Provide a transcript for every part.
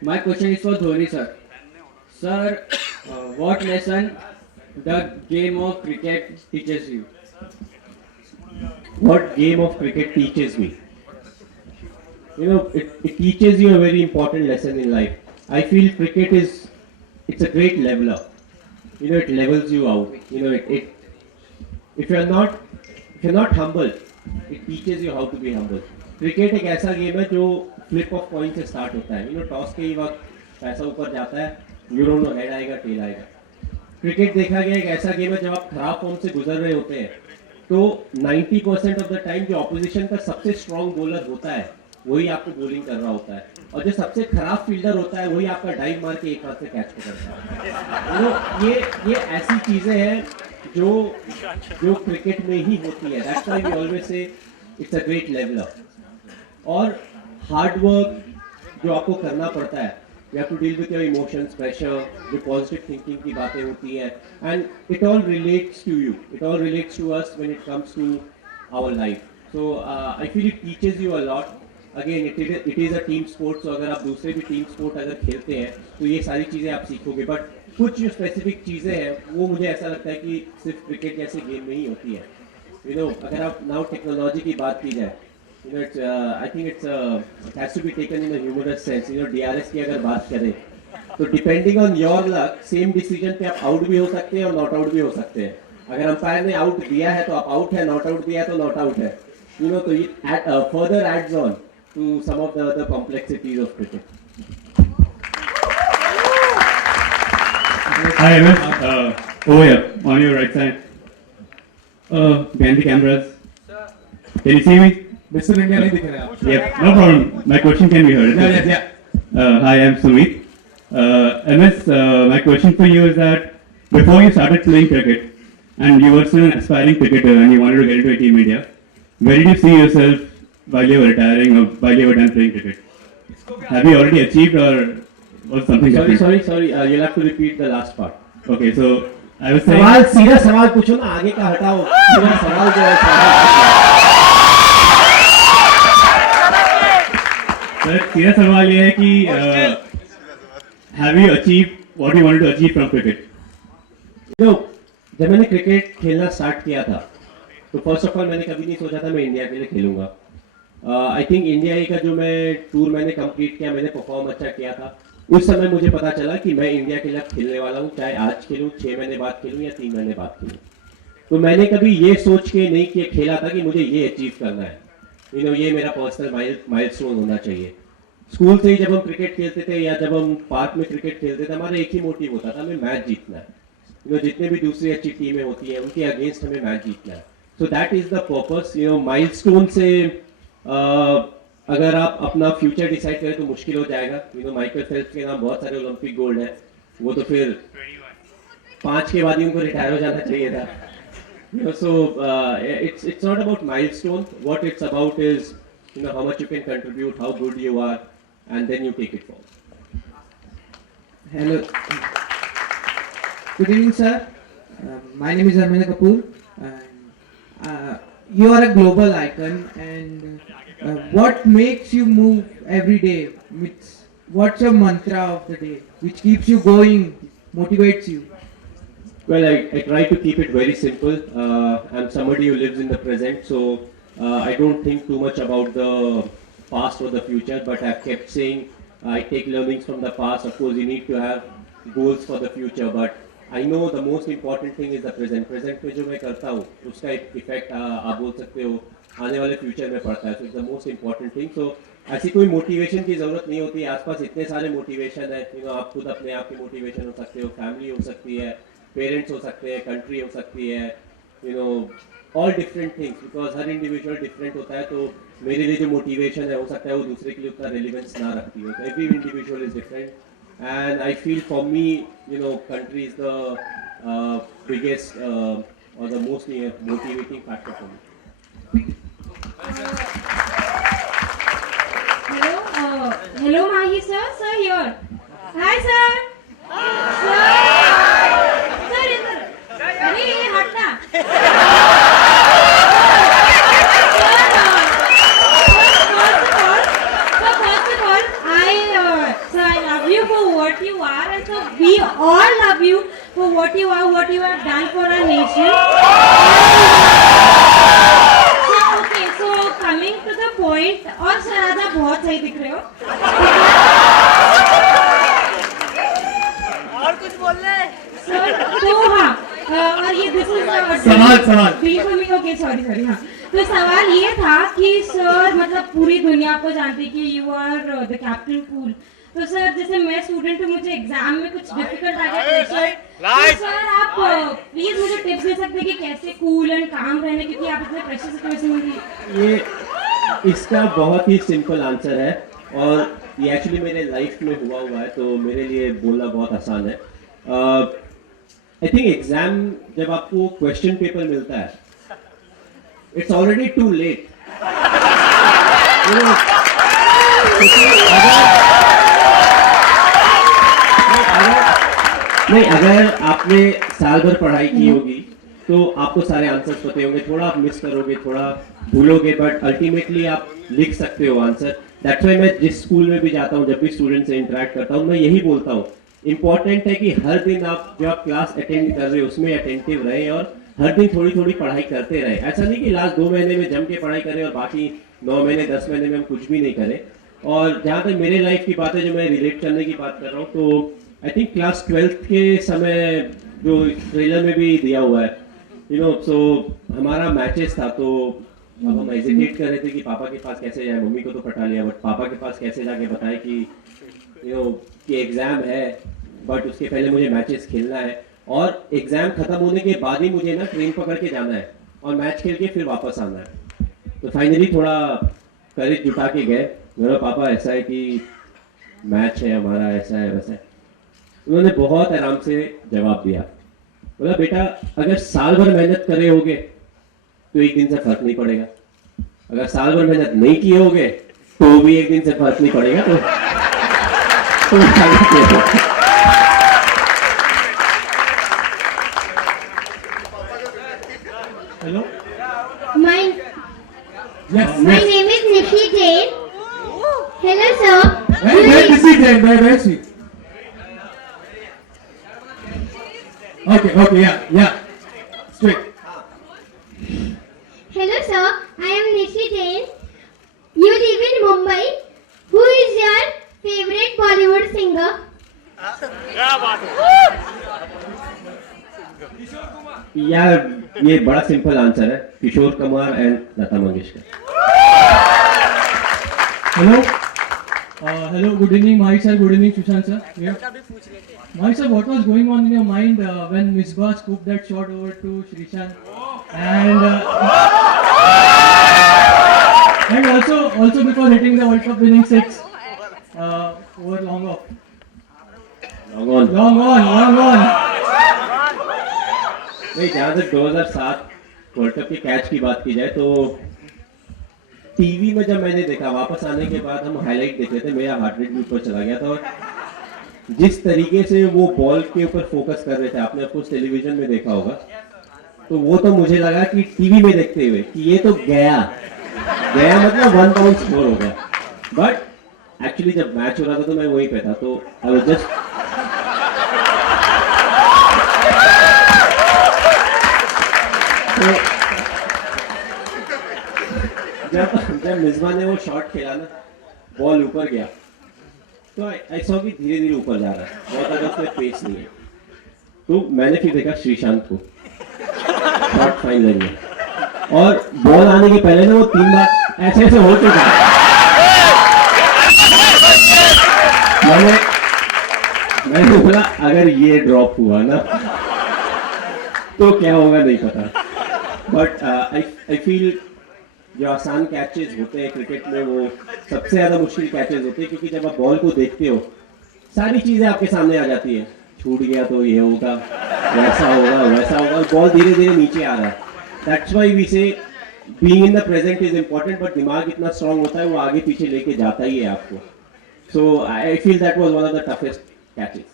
My question is for Dhoni sir. Sir, what lesson the game of cricket teaches you? What game of cricket teaches me? It teaches you a very important lesson in life. I feel cricket is it's a great leveler. It levels you out. If you're not if you're not humble, it teaches you how to be humble. Cricket एक ऐसा game है जो flip of coin से start होता है. Toss के ही वक्त पैसा ऊपर जाता है. यू डोंट नो हेड आएगा टेल आएगा. क्रिकेट देखा गया एक ऐसा गेम है जब आप खराब फॉर्म से गुजर रहे होते हैं तो 90% ऑफ द टाइम जो ऑपोजिशन का सबसे स्ट्रॉन्ग बॉलर होता है वही आपको बॉलिंग कर रहा होता है और जो सबसे खराब फील्डर होता है वही आपका डाइव मार के एक हाथ से कैच पकड़ता है. ये ऐसी चीजें हैं जो जो क्रिकेट में ही होती है. That's why we always say it's a great leveller. और हार्ड वर्क जो आपको करना पड़ता है. You have to deal with your emotions, pressure, जो positive thinking की बातें होती हैं, and it all relates to you. It all relates to us when it comes to our life. So I feel it teaches you a lot. Again, it is a team sport. So अगर आप दूसरे भी team sport अगर खेलते हैं तो ये सारी चीज़ें आप सीखोगे. But कुछ जो specific चीज़ें हैं वो मुझे ऐसा लगता है कि सिर्फ क्रिकेट जैसे गेम में ही होती है. अगर आप now टेक्नोलॉजी की बात की जाए, I think it has to be taken in a humorous sense. DRS की अगर बात करें तो depending on your luck, same decision पे आप आउट भी हो सकते हैं और नॉट आउट भी हो सकते हैं. अगर अंपायर ने आउट दिया है तो आप आउट है, नॉट आउट दिया है तो नॉट आउट है. तो it further adds on to some of the other complexities of cricket. Hi, MS. Over here, on your right side. Behind the cameras. Can you see me? Mister India नहीं दिख रहे आप. Yep, no problem. My question can be heard. Yeah. Hi, I'm Sumit. MS, my question for you is that before you started playing cricket and you were still an aspiring cricketer and you wanted to get into a team India, where did you see yourself while you were retiring or while you were done playing cricket? Have you already achieved or was something different? Sorry. You'll have to repeat the last part. Okay, so I was saying. सवाल सीधा सवाल पूछो ना, आगे का हटाओ. सीधा सवाल जो है सर, सीधा सवाल ये है कि have you achieved what you wanted to achieve from cricket? जब मैंने क्रिकेट खेलना स्टार्ट किया था तो फर्स्ट ऑफ ऑल मैंने कभी नहीं सोचा था मैं इंडिया के लिए खेलूंगा. आई थिंक इंडिया का जो मैं टूर मैंने कंप्लीट किया, मैंने परफॉर्म अच्छा किया था. उस समय मुझे पता चला कि मैं इंडिया के लिए खेलने वाला हूँ, चाहे आज खेलूँ, 6 महीने बाद खेलूँ या 3 महीने बाद खेलूँ. तो मैंने कभी ये सोच के नहीं खेला था कि मुझे ये अचीव करना है. ये मेरा पर्सनल माइलस्टोन होना चाहिए. स्कूल से ही जब हम क्रिकेट खेलते थे या जब हम पार्क में क्रिकेट खेलते थे, हमारा एक ही मोटिव होता था, हमें मैच जीतना है. जितने भी दूसरी अच्छी टीमें होती हैं उनके अगेंस्ट हमें मैच जीतना है. So that is the purpose. Milestone से अगर आप अपना फ्यूचर डिसाइड करें तो मुश्किल हो जाएगा. माइकल फेल्प्स के नाम बहुत सारे ओलंपिक गोल्ड है, वो तो फिर 5 के बाद ही उनको रिटायर हो जाना चाहिए था. So it's not about milestone. What it's about is how much you can contribute, how good you are, and then you take it forward. Hello. Good evening, sir. My name is Arvind Kapoor. You are a global icon, and what makes you move every day? What's your mantra of the day, which keeps you going, motivates you? Well, I try to keep it very simple. I'm somebody who lives in the present, so I don't think too much about the past or the future, but I've kept saying I take learnings from the past. Of course, you need to have goals for the future, but I know the most important thing is the present. Present में जो मैं करता हूँ उसका एक effect आप बोल सकते हो आने वाले फ्यूचर में पड़ता है. So it's the most important thing. So ऐसी कोई मोटिवेशन की जरूरत नहीं होती. आसपास इतने सारे मोटिवेशन है. आप खुद अपने आप की मोटिवेशन हो सकते हो, फैमिली हो सकती है, पेरेंट्स हो सकते हैं, कंट्री हो सकती है, all different things. Because her individual different होता है. तो मेरे लिए जो मोटिवेशन है हो सकता है वो दूसरे के लिए उतना रिलेवेंस ना रखती हो. Every individual is different and I feel for me country is the biggest और the most motivating factor for me. Hello, Mahi sir. Sir here. Hi, sir. Sir. Sir, इधर. अरे ये हटना. First of all, I what you have done for our nation. So okay, so coming to the point, और sir आज आप बहुत सही दिख रहे हो. सर तो हाँ और ये दिस इज सवाल ओके सॉरी हाँ. तो सवाल ये था कि सर मतलब पूरी दुनिया आपको जानती है कि you are the captain cool. तो सर जैसे मैं स्टूडेंट हूँ, मुझे एग्जाम में कुछ डिफिकल्ट आ गया प्रेशर, तो सर आप प्लीज मुझे टिप्स दे सकते हैं कि कैसे कूल एंड काम रहने, क्योंकि आप इतने प्रेशर सिचुएशन में थी. ये इसका बहुत ही सिंपल आंसर है और ये एक्चुअली मेरे लाइफ में हुआ है, तो मेरे लिए बोलना बहुत आसान है. आई थिंक एग्जाम जब आपको क्वेश्चन पेपर मिलता है, इट्स ऑलरेडी टू लेट. अगर आपने साल भर पढ़ाई की होगी तो आपको सारे आंसर्स पते होंगे. थोड़ा आप मिस करोगे, थोड़ा भूलोगे, बट अल्टीमेटली आप लिख सकते हो आंसर. दैट्स व्हाई मैं जिस स्कूल में भी जाता हूँ, जब भी स्टूडेंट से इंटरेक्ट करता हूँ, मैं यही बोलता हूँ, इंपॉर्टेंट है कि हर दिन आप जो आप क्लास अटेंड कर रहे हो उसमें अटेंटिव रहे और हर दिन थोड़ी थोड़ी पढ़ाई करते रहे. ऐसा नहीं कि लास्ट 2 महीने में जम के पढ़ाई करें और बाकी 9 महीने 10 महीने में हम कुछ भी नहीं करें. और जहाँ तक मेरे लाइफ की बात है, जो मैं रिलेट करने की बात कर रहा हूँ, तो आई थिंक क्लास 12th के समय जो ट्रेलर में भी दिया हुआ है, सो हमारा मैचेस था, तो अब हम हेजिटेट कर रहे थे कि पापा के पास कैसे जाए. मम्मी को तो पटा लिया, बट पापा के पास कैसे जाके बताए कि कि एग्जाम है, बट उसके पहले मुझे मैचेस खेलना है और एग्जाम खत्म होने के बाद ही मुझे ना ट्रेन पकड़ के जाना है और मैच खेल के फिर वापस आना है. तो फाइनली थोड़ा करेज जुटा के गए. मेरा पापा ऐसा है कि मैच है हमारा, ऐसा है वैसा है. उन्होंने बहुत आराम से जवाब दिया, बोला बेटा अगर साल भर मेहनत कर रहे होगे तो एक दिन से फर्क नहीं पड़ेगा, अगर साल भर मेहनत नहीं किए होगे तो भी एक दिन से फर्क नहीं पड़ेगा. Hello. My name is Nishi Jain. Hello, sir. Very sweet. Okay, yeah. Straight. Hello, sir. I am Nishi Jain. You live in Mumbai. Who is your favorite Bollywood singer? यार ये बड़ा सिंपल आंसर है, Kishore Kumar and Lata Mangeshkar. Hello, good evening, Mahik sir. Good evening, Sushant sir. Yeah. Mahik sir, what was going on in your mind when Misbah scooped that shot over to Shrishant? And also because hitting the World Cup winning 6 over long off. Long on. नहीं, जहाँ तक 2007 world cup के catch की बात की जाए तो TV में जब मैंने देखा, वापस आने के बाद हम हाईलाइट देख रहे थे, मेरा हार्ट रेट भी ऊपर चला गया था. और जिस तरीके से वो बॉल के ऊपर फोकस कर रहे थे, आपने ऑफ कोर्स टेलीविजन में देखा होगा, तो वो तो मुझे लगा कि टीवी में देखते हुए कि ये तो गया मतलब 1 बाउंड स्कोर हो गया. बट एक्चुअली जब मैच हो रहा था तो मैं वहीं पे था, तो आई वाज जस्ट जब मिसबा ने वो शॉट खेला ना, बॉल ऊपर गया, तो ऐसा कि धीरे धीरे ऊपर जा रहा है, बहुत ज़्यादा उसमें पेस नहीं है. तो मैंने फिर देखा श्रीशांत को, शॉट फाइन लगी है और बॉल आने के पहले ना वो 3 बार ऐसे हो चुका है. मैंने बोला अगर ये ड्रॉप हुआ ना तो क्या होगा नहीं पता. बट आई फील जो आसान कैचेस होते हैं क्रिकेट में, वो सबसे ज़्यादा मुश्किल कैचेस होते हैं, क्योंकि जब आप बॉल को देखते हो सारी चीज़ें आपके सामने आ जाती है. छूट गया तो ये होगा, वैसा होगा, बॉल धीरे धीरे नीचे आ रहा है. दैट्स व्हाई वी से being in the present is important, but दिमाग इतना स्ट्रांग होता है वो आगे पीछे लेके जाता ही है आपको. So I feel that was one of the toughest catches.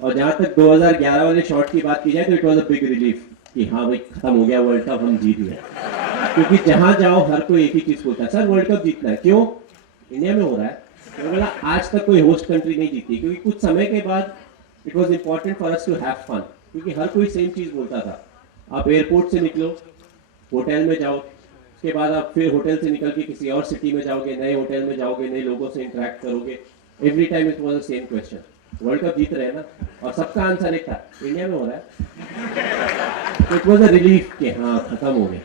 और जहाँ तक 2011 वाले शॉट की बात की जाए तो it was a big relief कि हाँ भाई खत्म हो गया वर्ल्ड कप, हम जीत गए. क्योंकि जहाँ जाओ हर कोई एक ही चीज़ बोलता है, सर वर्ल्ड कप जीतना है. क्यों? इंडिया में हो रहा है. तो बोला आज तक कोई होस्ट कंट्री नहीं जीती, क्योंकि कुछ समय के बाद it was important for us to have fun. क्योंकि हर कोई सेम चीज़ बोलता था। आप एयरपोर्ट से निकलो, होटल में जाओ, उसके बाद आप फिर होटल से निकल के किसी और सिटी में जाओगे, नए होटल में जाओगे, नए लोगों से इंटरेक्ट करोगे। Every time it was the same question, world cup जीत रहे हैं ना, और सबका आंसर एक था, इंडिया में हो रहा है। इट वाज अ रिलीफ कि हाँ खत्म हो गया।